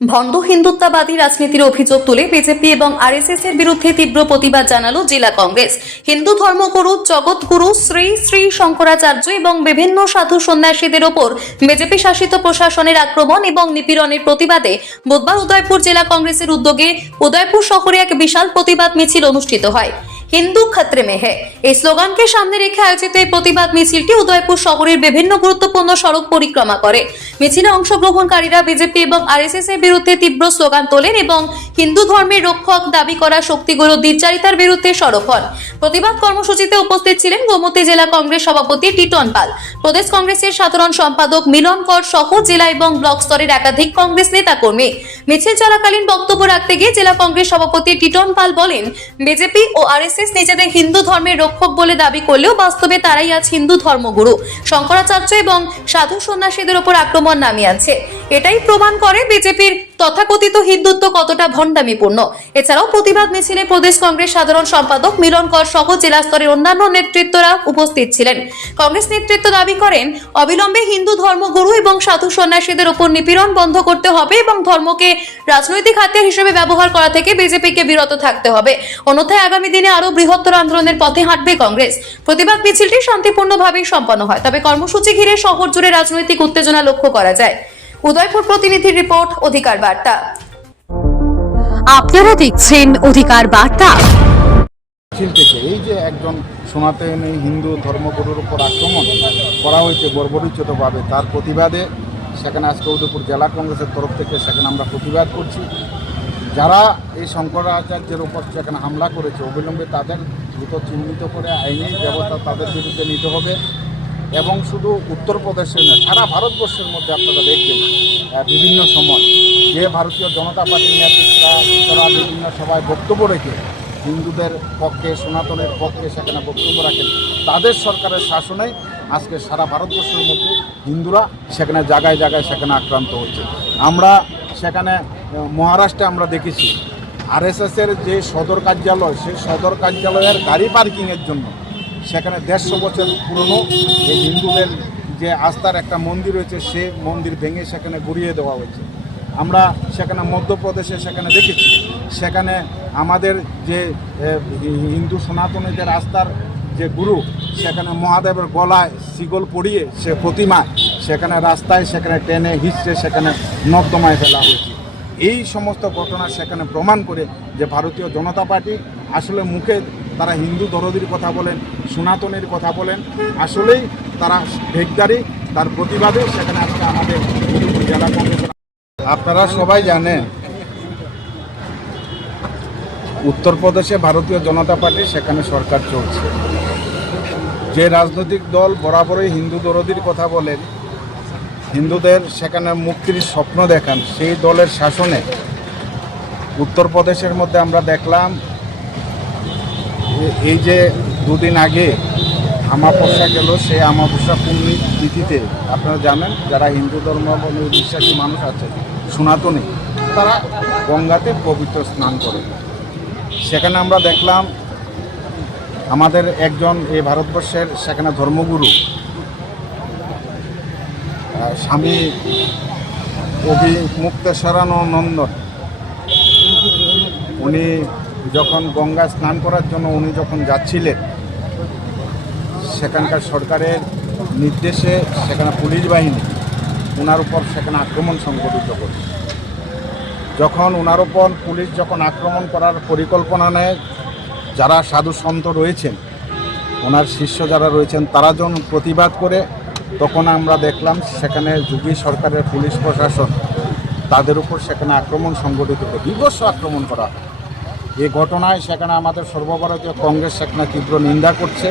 ভণ্ড হিন্দুত্ববাদী রাজনীতির অভিযোগ তুলে বিজেপি এবং আরএসএস এর বিরুদ্ধে তীব্র প্রতিবাদ জানালো জেলা কংগ্রেস। হিন্দু ধর্মগুরু, জগৎগুরু, শ্রী শ্রী শঙ্করাচার্য এবং বিভিন্ন সাধু সন্ন্যাসীদের ওপর বিজেপি শাসিত প্রশাসনের আক্রমণ এবং নিপীড়নের প্রতিবাদে বুধবার উদয়পুর জেলা কংগ্রেসের উদ্যোগে উদয়পুর শহরে এক বিশাল প্রতিবাদ মিছিল অনুষ্ঠিত হয়। হিন্দু খত্রে মে হে। এই স্লোগানকে সামনে রেখে আয়োজিত এই প্রতিবাদ মিছিলটি উদয়পুর শহরের বিভিন্ন গুরুত্বপূর্ণ সড়ক পরিক্রমা করে। মিছিলে অংশগ্রহণকারীরা বিজেপি এবং আরএসএস এর বিরুদ্ধে তীব্র স্লোগান তোলেন এবং হিন্দু ধর্মের রক্ষক দাবি করা শক্তিগুলো দ্বিচারিতার বিরুদ্ধে সরব হন। প্রতিবাদ কর্মসূচিতে উপস্থিত ছিলেন গোমতী জেলা কংগ্রেস সভাপতি টিটন পাল। প্রদেশ কংগ্রেসের সাধারণ সম্পাদক মিলন কর সহ জেলা এবং ব্লক স্তরের একাধিক কংগ্রেস নেতাকর্মী। মিছিল চলাকালীন বক্তব্য রাখতে গিয়ে জেলা কংগ্রেস সভাপতি টিটন পাল বলেন, বিজেপি ও আরএসএস নিজেদের হিন্দু ধর্মের রক্ষক বলে দাবি করলেও বাস্তবে তারাই আজ হিন্দু ধর্মগুরু। শঙ্করাচার্য এবং সাধু সন্ন্যাসীদের ওপর আক্রমণ নামিয়ে আছে এটাই প্রমাণ করে বিজেপির তথাকথিত হিন্দুত্ব কতটা ভণ্ডামিপূর্ণ। এছাড়াও প্রতিবাদ মিছিলে প্রদেশ কংগ্রেস সাধারণ সম্পাদক মিলন কর সহ জেলা স্তরের অন্যান্য নেতৃত্বরা উপস্থিত ছিলেন। কংগ্রেস নেতৃত্ব দাবি করেন, অবিলম্বে হিন্দু ধর্মগুরু এবং সাধু সন্ন্যাসীদের উপর নিপীড়ন বন্ধ করতে হবে এবং ধর্মকে রাজনৈতিক হাতিয়ার হিসেবে ব্যবহার করা থেকে বিজেপিকে বিরত থাকতে হবে। অন্যথায় আগামী দিনে আরও বৃহত্তর আন্দোলনের পথে হাঁটবে কংগ্রেস। প্রতিবাদ মিছিলটি শান্তিপূর্ণভাবেই সম্পন্ন হয়, তবে কর্মসূচি ঘিরে শহর জুড়ে রাজনৈতিক উত্তেজনা লক্ষ্য করা যায়। উদয়পুর প্রতিনিধির রিপোর্ট অধিকার বার্তা। আপনারা দেখছেন অধিকার বার্তা। থেকে এই যে একজন সনাতনী হিন্দু ধর্মগুরুর উপর আক্রমণ করা হয়েছে বর্বরিচিতভাবে তার প্রতিবাদে সেখানে আজকে উদয়পুর জেলা কংগ্রেসের তরফ থেকে সেখানে আমরা প্রতিবাদ করছি। যারা এই শঙ্করাচার্যের উপর সেখানে হামলা করেছে অবিলম্বে তাদের দ্রুত চিহ্নিত করে আইনি ব্যবস্থা তাদের বিরুদ্ধে নিতে হবে। এবং শুধু উত্তরপ্রদেশে নয়, সারা ভারতবর্ষের মধ্যে আপনারা দেখবেন বিভিন্ন সময় যে ভারতীয় জনতা পার্টির নেতৃত্বরা তারা বিভিন্ন সভায় বক্তব্য রেখে হিন্দুদের পক্ষে, সনাতনের পক্ষে সেখানে বক্তব্য রাখেন। তাদের সরকারের শাসনে আজকে সারা ভারতবর্ষের মধ্যে হিন্দুরা সেখানে জায়গায় জায়গায় সেখানে আক্রান্ত হচ্ছে। আমরা সেখানে মহারাষ্ট্রে আমরা দেখেছি আরএসএসের যে সদর কার্যালয়, সেই সদর কার্যালয়ের গাড়ি পার্কিংয়ের জন্য সেখানে দেড়শো বছর পুরনো এই হিন্দুদের যে আস্থার একটা মন্দির রয়েছে, সে মন্দির ভেঙে সেখানে গড়িয়ে দেওয়া হয়েছে। আমরা সেখানে মধ্যপ্রদেশে সেখানে দেখেছি। সেখানে আমাদের যে হিন্দু সনাতনীদের আস্থার যে গুরু, সেখানে মহাদেবের গলায় শিগল পড়িয়ে সে প্রতিমা সেখানে রাস্তায় সেখানে টেনে হিসড়ে সেখানে নর্দমায় ফেলা হয়েছে। এই সমস্ত ঘটনা সেখানে প্রমাণ করে যে ভারতীয় জনতা পার্টি আসলে মুখে তারা হিন্দু দরদির কথা বলেন সনাতনের কথা বলেন। আসলেই তারা ভেগদারি, তার প্রতিবাদে সেখানে আজকে আমাদের জেলা কংগ্রেস আপনারা সবাই জানেন উত্তরপ্রদেশে ভারতীয় জনতা পার্টি সেখানে সরকার চলছে। যে রাজনৈতিক দল বরাবরই হিন্দু দরদির কথা বলেন, হিন্দুদের সেখানে মুক্তির স্বপ্ন দেখান। সেই দলের শাসনে উত্তরপ্রদেশের মধ্যে আমরা দেখলাম এই যে দুদিন আগে আমাবস্যা গেল সেই আমাবস্যা পূর্ণি তিথিতে। আপনারা জানেন, যারা হিন্দু ধর্ম বিশ্বাসী মানুষ আছে, সনাতনী, তারা গঙ্গাতে পবিত্র স্নান করে। সেখানে আমরা দেখলাম, আমাদের একজন এই ভারতবর্ষের সেখানে ধর্মগুরু স্বামী কবি মুক্তেশ্বরানন্দন উনি যখন গঙ্গা স্নান করার জন্য উনি যখন যাচ্ছিলেন সেখানকার সরকারের নির্দেশে সেখানে পুলিশ বাহিনী ওনার উপর সেখানে আক্রমণ সংঘটিত করে যখন ওনার উপর পুলিশ যখন আক্রমণ করার পরিকল্পনা নেয়, যারা সাধু সন্ত রয়েছেন ওনার শিষ্য যারা রয়েছেন, তারা যখন প্রতিবাদ করে, তখন আমরা দেখলাম সেখানে যুগী সরকারের পুলিশ প্রশাসন তাদের উপর সেখানে আক্রমণ সংগঠিত করে বিভৎস আক্রমণ করা। এই ঘটনায় সেখানে আমাদের সর্বভারতীয় কংগ্রেস সেখানে তীব্র নিন্দা করছে